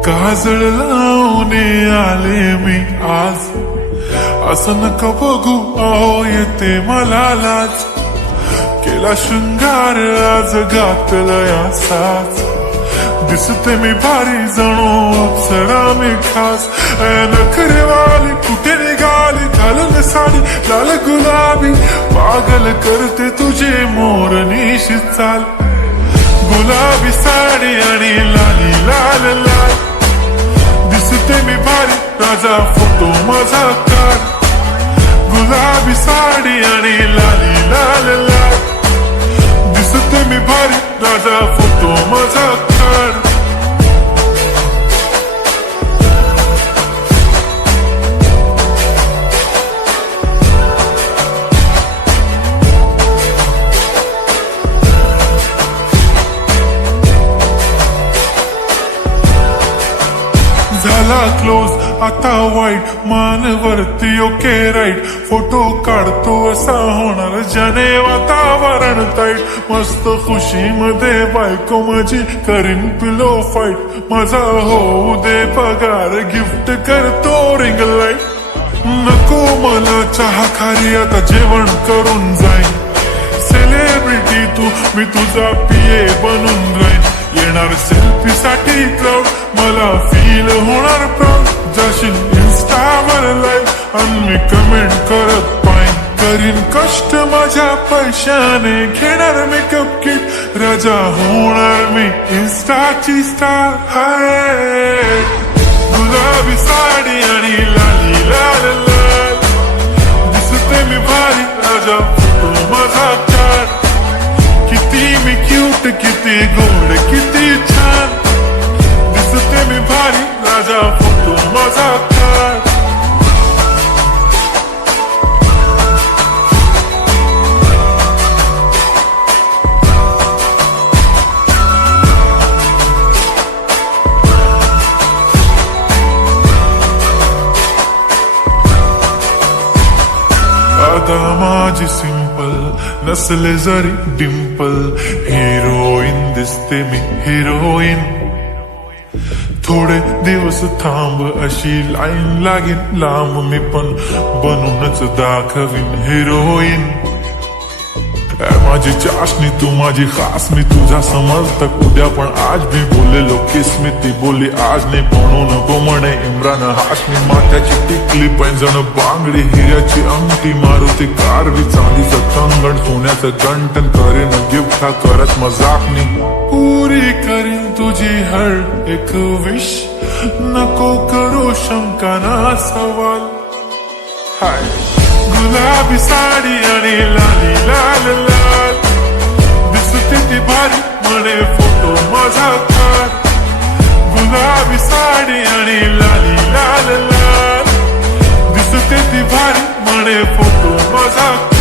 काजळ लावून आले मी आज, असं नका बघू अहो येते मला लाज. केला शृंगार आज घातलाय असाच, दिसते मी भारी जणू अप्सरा मी खास. नखरेवाली कुठे निघाली घालून साडी लाल गुलाबी, पागल करते तुझे मोरनीशी चाल. गुलाबी साडी आणि लाली लाल लाल, दिसते मी भारी राजा फोटो माझा काढ. गुलाबी साडी आणि लाली लाल लाल, दिसते मी भारी राजा फोटो माझा काढ. झाला क्लोज आता वाईट, मानवरती ओके राईट. फोटो काढतो असा होणार ज्याने वातावरण ताईट. मस्त खुशी मध्ये बायको माझी करीन पिलो फाईट. माझा होऊ दे पगार गिफ्ट करतो रिंग लाईट. नको मला चहा खारी आता जेवण करून जाईन. सेलिब्रिटी तू मी तुझा पिये बनून राहीन. येणार सेल्फी साठी क्राऊड मला फील होणार प्राऊड. जाशील इन्स्टावर लाईव्ह आणि मी कमेंट करत पाईन. करीन कष्ट माझ्या पैशाने घेणार मेकअप किट. राजा होणार मी इन्स्टाची स्टार. हाय गुलाबी साडी आणि लाली लाल लाल, दिसते मी भारी राजा फोटो माझा काढ. किती मी क्यूट किती गोड किती छान, दिसते मी भारी राजा फोटो माझा काढ. आता माझी सिंपल नसले जरी डिंपल, हिरोईन दिसते मी हिरोईन. थोडे दिवस थांब अशी लाईन लागेल लांब, मी पण बनूनच दाखवीन हिरोईन. माझी चाशनी तू माझी खास, मी तुझा समजतक उद्या पण आज मी बोललेलो किस्मी. ती बोली आज नाही म्हणून नको म्हणे इम्रान हाशमी. माथ्याची टिकली पैंजण बांगडी हिऱ्याची अंगठी, मारुती कारवी चांदीचं कंगण सोन्याचं गंटन. करेन गिफ्ट हा करत मजाकनी, पुरी करीन तुझी हर एक विश. नको करू शंका ना सवाल. हाय गुलाबी साडी आणि लाली लाल लाल, दिसते ती भारी म्हणे फोटो माझा काढ. गुलाबी साडी आणि लाली लाल लाल, दिसते ती भारी म्हणे फोटो माझा